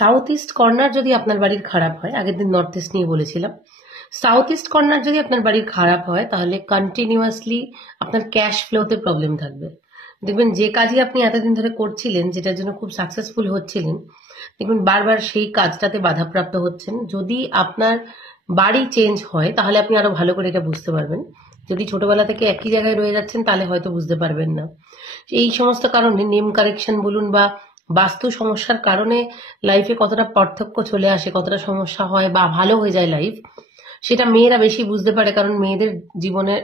South east corner যদি আপনার বাড়ির খারাপ হয়, আগের দিন নর্থ ইস্ট নিয়ে বলেছিলাম, সাউথ ইস্ট কর্নার যদি আপনার বাড়ির খারাপ হয় তাহলে কন্টিনিউয়াসলি আপনার ক্যাশ ফ্লোতে প্রবলেম থাকবে। দেখবেন যে কাজই আপনি এতদিন ধরে করছিলেন, যেটার জন্য খুব সাকসেসফুল হচ্ছিলেন, দেখবেন বারবার সেই কাজটাতে বাধাপ্রাপ্ত হচ্ছেন। যদি আপনার বাড়ি চেঞ্জ হয় তাহলে আপনি আরো ভালো করে এটা বুঝতে পারবেন। যদি ছোটবেলা থেকে একই জায়গায় রয়ে যাচ্ছেন তাহলে হয়তো বুঝতে পারবেন না। এই সমস্ত কারণে নেম কারেকশন বলুন বা বাস্তু সমস্যার কারণে লাইফে কতটা পার্থক্য চলে আসে, কতটা সমস্যা হয় বা ভালো হয়ে যায় লাইফ, সেটা মেয়েরা বেশি বুঝতে পারে, কারণ মেয়েদের জীবনে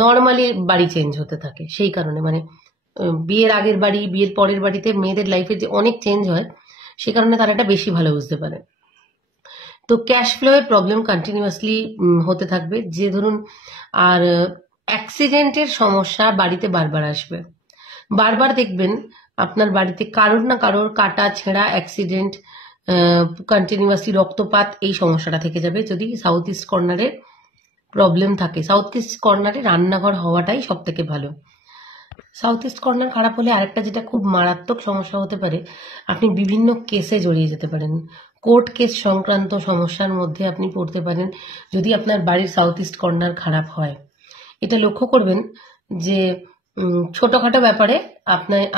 নর্মালি বাড়ি চেঞ্জ হতে থাকে। সেই কারণে মানে বিয়ের আগের বাড়ি, বিয়ের পরের বাড়িতে মেয়েদের লাইফে যে অনেক চেঞ্জ হয়, সে কারণে তারা এটা বেশি ভালো বুঝতে পারে। তো ক্যাশ ফ্লো এর প্রবলেম কন্টিনিউয়াসলি হতে থাকবে, যে ধরুন আর অ্যাক্সিডেন্টের সমস্যা বাড়িতে বারবার আসবে। বারবার দেখবেন আপনার বাড়িতে কারোর না কারোর কাটা ছেঁড়া অ্যাক্সিডেন্ট, কন্টিনিউয়াসলি রক্তপাত, এই সমস্যাটা থেকে যাবে যদি সাউথ ইস্ট কর্নারে প্রবলেম থাকে। সাউথ ইস্ট কর্নারে রান্নাঘর হওয়াটাই সব থেকে ভালো। সাউথ ইস্ট কর্নার খারাপ হলে আরেকটা যেটা খুব মারাত্মক সমস্যা হতে পারে, আপনি বিভিন্ন কেসে জড়িয়ে যেতে পারেন। কোর্ট কেস সংক্রান্ত সমস্যার মধ্যে আপনি পড়তে পারেন যদি আপনার বাড়ির সাউথ ইস্ট কর্নার খারাপ হয়। এটা লক্ষ্য করবেন যে ছোটখাটো ব্যাপারে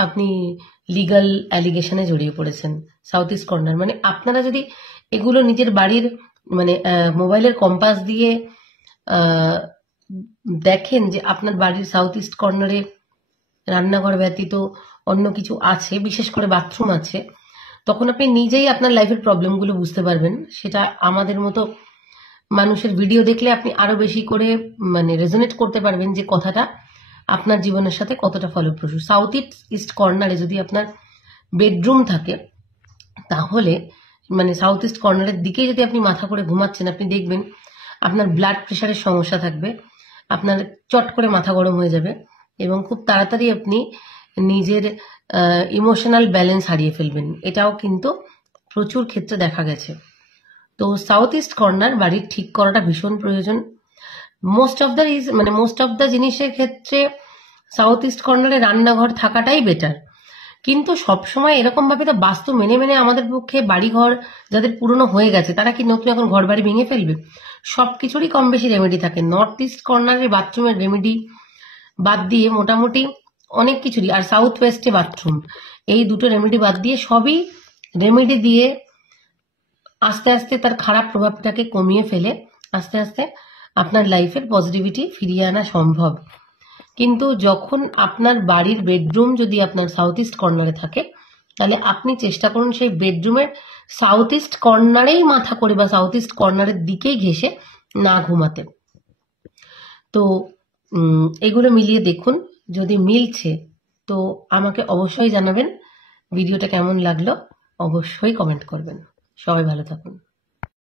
আপনি লিগাল অ্যালিগেশনে জড়িয়ে পড়েছেন। সাউথ ইস্ট কর্নার মানে আপনারা যদি এগুলো নিজের বাড়ির মানে মোবাইলের কম্পাস দিয়ে দেখেন যে আপনার বাড়ির সাউথ ইস্ট কর্নারে রান্নাঘর ব্যতীত অন্য কিছু আছে, বিশেষ করে বাথরুম আছে, তখন আপনি নিজেই আপনার লাইফের প্রবলেমগুলো বুঝতে পারবেন। সেটা আমাদের মতো মানুষের ভিডিও দেখলে আপনি আরো বেশি করে মানে রেজোনেট করতে পারবেন যে কথাটা আপনার জীবনের সাথে কতটা ফলপ্রসূ। সাউথ ইস্ট কর্নারে যদি আপনার বেডরুম থাকে তাহলে মানে সাউথ ইস্ট কর্নারের দিকে যদি আপনি মাথা করে ঘুমাচ্ছেন, আপনি দেখবেন আপনার ব্লাড প্রেশারের সমস্যা থাকবে, আপনার চট করে মাথা গরম হয়ে যাবে এবং খুব তাড়াতাড়ি আপনি নিজের ইমোশনাল ব্যালেন্স হারিয়ে ফেলবেন। এটাও কিন্তু প্রচুর ক্ষেত্রে দেখা গেছে। তো সাউথ ইস্ট কর্নার বাড়ির ঠিক করাটা ভীষণ প্রয়োজন। মোস্ট অফ দ্য জিনিসের ক্ষেত্রে সাউথ ইস্ট কর্নারে রান্নাঘর থাকাটাই বেটার। কিন্তু সবসময় এরকম ভাবে তো বাস্তু মেনে মেনে আমাদের পক্ষে বাড়িঘর যাদের পুরনো হয়ে গেছে তারা কি নতুন এখন ঘর বাড়ি ভেঙে ফেলবে? সবকিছুরই কম বেশি রেমেডি থাকে। নর্থ ইস্ট কর্নারের বাথরুমের রেমেডি বাদ দিয়ে মোটামুটি অনেক কিছুরই, আর সাউথ ওয়েস্টে বাথরুম, এই দুটো রেমেডি বাদ দিয়ে সবই রেমেডি দিয়ে আস্তে আস্তে তার খারাপ প্রভাবটাকে কমিয়ে ফেলে আস্তে আস্তে আপনার লাইফের পজিটিভিটি ফিরিয়ে আনা সম্ভব। কিন্তু যখন আপনার বাড়ির বেডরুম যদি আপনার সাউথ ইস্ট কর্নারে থাকে তাহলে আপনি চেষ্টা করুন সেই বেডরুমের সাউথ ইস্ট কর্নারেই মাথা করে বা সাউথ ইস্ট কর্নারের দিকেই ঘেঁষে না ঘুমাতে। তো এগুলো মিলিয়ে দেখুন, যদি মিলছে তো আমাকে অবশ্যই জানাবেন। ভিডিওটা কেমন লাগলো অবশ্যই কমেন্ট করবেন। সবাই ভালো থাকুন।